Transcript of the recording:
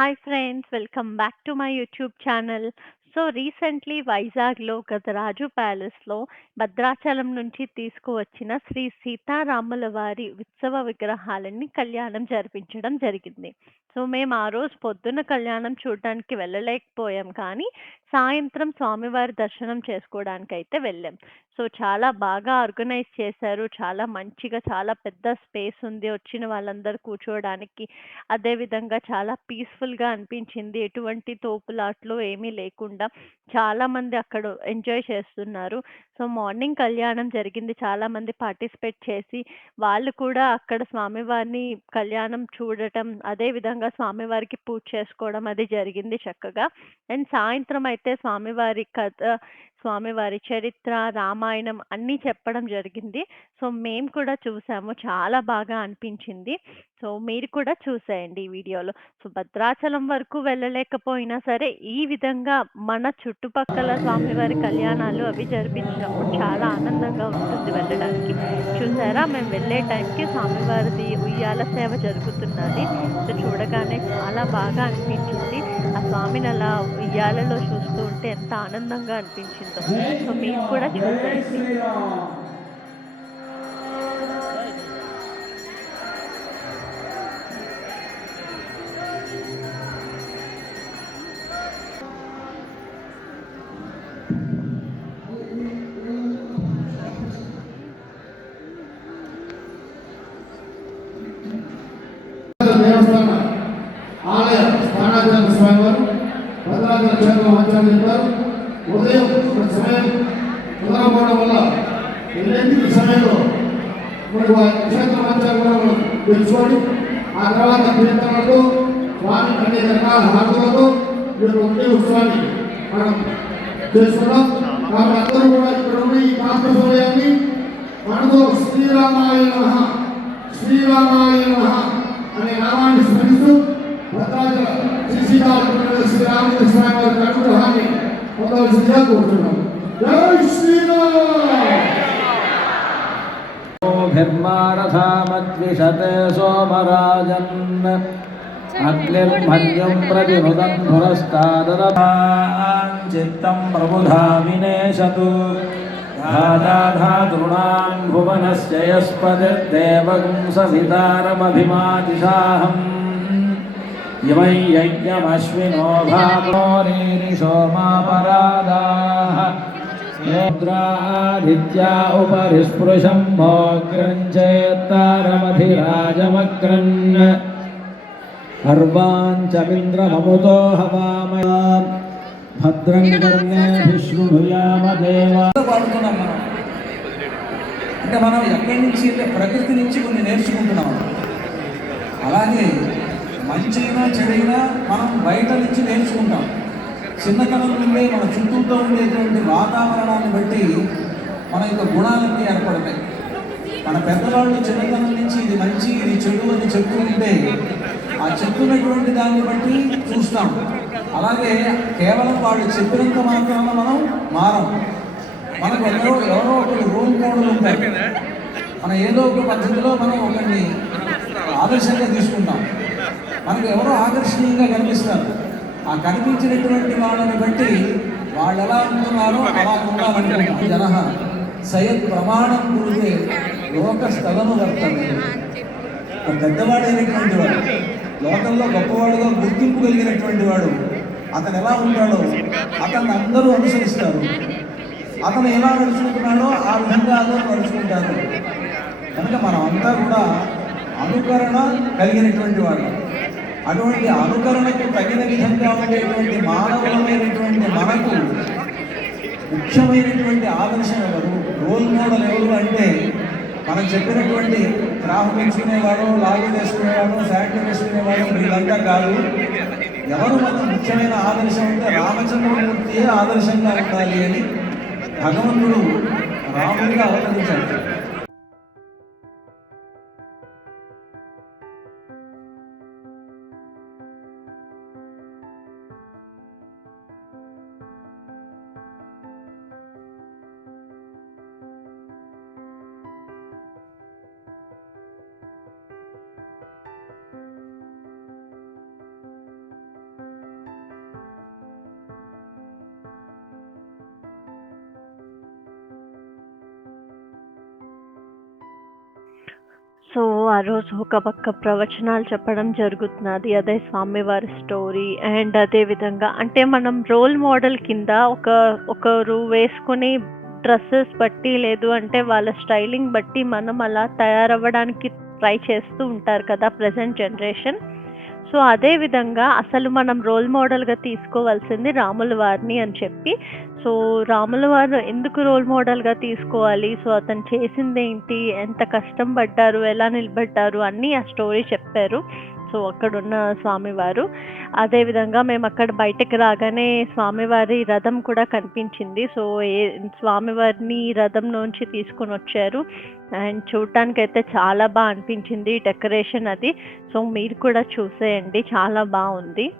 Hi friends, welcome back to my YouTube channel. So recently వైజాగ్‌లో గజరాజు ప్యాలెస్‌లో భద్రాచలం నుంచి తీసుకువచ్చిన శ్రీ సీతారాముల వారి ఉత్సవ విగ్రహాలని కళ్యాణం జరిపించడం జరిగింది. సో మేము ఆ రోజు పొద్దున్న కళ్యాణం చూడడానికి వెళ్ళలేకపోయాం కానీ, సాయంత్రం స్వామివారి దర్శనం చేసుకోవడానికైతే వెళ్ళాం. సో చాలా బాగా ఆర్గనైజ్ చేశారు. చాలా మంచిగా చాలా పెద్ద స్పేస్ ఉంది వచ్చిన వాళ్ళందరూ కూర్చోవడానికి. అదే విధంగా చాలా పీస్‌ఫుల్‌గా అనిపించింది. ఎటువంటి తోపులాటలు ఏమీ లేకుండా చాలామంది అక్కడ ఎంజాయ్ చేస్తున్నారు. సో, మార్నింగ్ కళ్యాణం జరిగింది. చాలామంది పార్టిసిపేట్ చేసి వాళ్ళు కూడా అక్కడ స్వామివారిని కళ్యాణం చూడటం, అదే విధంగా స్వామివారికి పూజ చేసుకోవడం అది జరిగింది చక్కగా. అండ్ సాయంత్రం అయితే స్వామివారి కథ, స్వామివారి చరిత్ర, రామాయణం అన్నీ చెప్పడం జరిగింది. సో, మేము కూడా చూసాము. చాలా బాగా అనిపించింది. సో, మీరు కూడా చూసేయండి ఈ వీడియోలో. సో, భద్రాచలం వరకు వెళ్ళలేకపోయినా సరే, ఈ విధంగా మన చుట్టుపక్కల స్వామివారి కళ్యాణాలు అవి జరిపించినప్పుడు చాలా ఆనందంగా ఉంటుంది వెళ్ళడానికి. చూసారా? మేము వెళ్ళే టైంకి స్వామివారిది ఉయ్యాల సేవ జరుగుతున్నది. సో, చూడగానే చాలా బాగా అనిపించింది. ఆ స్వామిని అలా ఉయ్యాలలో చూస్తూ ఉంటే ఎంత ఆనందంగా అనిపించిందో. సో, మీరు కూడా చూసేయండి. దేవస్థాన ఆలయ స్థానాచార్య స్వామి వారు భద్రాచల క్షేత్రం ఆచార్య చెప్పారు. ఉదయం సమయం కుదరకపోవడం వల్ల ఎనిమిది సమయంలో మరి క్షేత్రం ఆచార్య కూడా మనం తెలుసుకొని ఆ తర్వాత కీర్తనలతో స్వామి అనేక రకాల హారతులతో ఒకే ఉత్సవాన్ని మనం చేసుకున్నాం. కాబట్టి అందరూ కూడా ఇక్కడ ఉన్న ఈ కాస్త సమయాన్ని మనతో శ్రీరామాయ నమః శ్రీరామాయ నమః అనే నామాన్ని స్మరిస్తూ భద్రాచల శ్రీ రామచంద్ర స్వామి వారి అనుగ్రహాన్ని పొందవలసిందిగా కోరుతున్నాం. జై శ్రీరామ్. భిర్మారథామద్విషతే సోమరాజన్ అగ్నిర్మన్యం ప్రతినుదన్ పురస్తాదరపాన్ చిత్తం ప్రబుధా వినేశతు ధాతాధాతృణాం భువనస్య యస్పతిర్దేవం సవితారమభిమాతిషాహం ఇమై యజ్ఞమశ్వినో భాగోరీరిషోమాపరాదాః ేద్రాదిత్యా ఉపరి స్పృశం భోగ్రం చేత్తారమధిరాజమగ్రన్ అర్వాంచమింద్రమముతో హవామయా భద్రం కర్ణేభిశృణుయామ దేవా. పాడుతున్నాం మనం. అంటే మనం ఎక్కడి నుంచి అంటే ప్రకృతి నుంచి కొన్ని నేర్చుకుంటున్నాం. అలాగే మంచైనా చెడైనా మనం బయట నుంచి నేర్చుకుంటాం. చిన్నతనం నుండే మన చుట్టూతో ఉండేటువంటి వాతావరణాన్ని బట్టి మన యొక్క గుణాలన్నీ ఏర్పడతాయి. మన పెద్దవాళ్ళు చిన్నతనం నుంచి ఇది మంచి ఇది చెడు అని చెప్తూ ఉంటే ఆ చెప్తున్నటువంటి దాన్ని బట్టి చూస్తాం. అలాగే కేవలం వాళ్ళు చెప్పినంత మాత్రాన మనం మారం. మనకు ఎవరో ఒకరు రోల్ మోడల్ ఉంటారు. మనం ఏదో ఒక పద్ధతిలో మనం ఒకరిని ఆదర్శంగా తీసుకుంటాం. మనకు ఎవరో ఆకర్షణీయంగా కనిపిస్తారు. ఆ కనిపించినటువంటి వాళ్ళని బట్టి వాళ్ళు ఎలా ఉంటున్నారో అలా ఉండాలనుకుంటాం. జన సయత్ ప్రమాణం కురితే లోక స్థలము వర్తమే. పెద్దవాడైనటువంటి వాడు, లోకంలో గొప్పవాడుగా గుర్తింపు కలిగినటువంటి వాడు, అతను ఎలా ఉంటాడో అతన్ని అందరూ అనుసరిస్తారు. అతను ఎలా నడుచుకుంటున్నాడో ఆ విధంగా అందరూ నడుచుకుంటారు. కనుక మనం అంతా కూడా అనుకరణ కలిగినటువంటి వాడు. అటువంటి అనుకరణకు తగిన విధంగా ఉండేటువంటి మానవులమైనటువంటి మనకు ముఖ్యమైనటువంటి ఆదర్శం ఎవరు, రోల్ మోడల్ ఎవరు అంటే మనం చెప్పినటువంటి క్రాఫ్ వేసుకునేవాడు, లాగు వేసుకునేవాడు, శాంటిల్ వేసుకునేవాడు వీళ్ళంతా కాదు. ఎవరు మనకు ముఖ్యమైన ఆదర్శం అంటే రామచంద్రమూర్తియే ఆదర్శంగా ఉండాలి అని భగవంతుడు రాముడిగా అవతరించాడు. సో, ఆ రోజు ఒక పక్క ప్రవచనాలు చెప్పడం జరుగుతున్నది. అదే స్వామివారి స్టోరీ అండ్ అదే విధంగా అంటే మనం రోల్ మోడల్ కింద ఒకరు వేసుకునే డ్రెసెస్ బట్టి లేదు అంటే వాళ్ళ స్టైలింగ్ బట్టి మనం అలా తయారవ్వడానికి ట్రై చేస్తూ ఉంటారు కదా ప్రెజెంట్ జనరేషన్. సో, అదే విధంగా అసలు మనం రోల్ మోడల్‌గా తీసుకోవాల్సింది రాముల వారిని అని చెప్పి, సో, రాముల వారు ఎందుకు రోల్ మోడల్‌గా తీసుకోవాలి? సో, అతను చేసిందేంటి? ఎంత కష్టం పడ్డారు? ఎలా నిలబడ్డారు? అన్నీ ఆ స్టోరీ చెప్పారు. సో, అక్కడున్న స్వామివారు. అదే విధంగా మేమక్కడ బయటకి రాగానే స్వామివారి రథం కూడా కనిపించింది. సో, స్వామివారిని రథంలోంచి తీసుకొనొచ్చారు. అండ్ చూడటానికైతే చాలా అనిపించింది డెకరేషన్ అది. సో, మీరు కూడా చూసేయండి. చాలా బావుంది.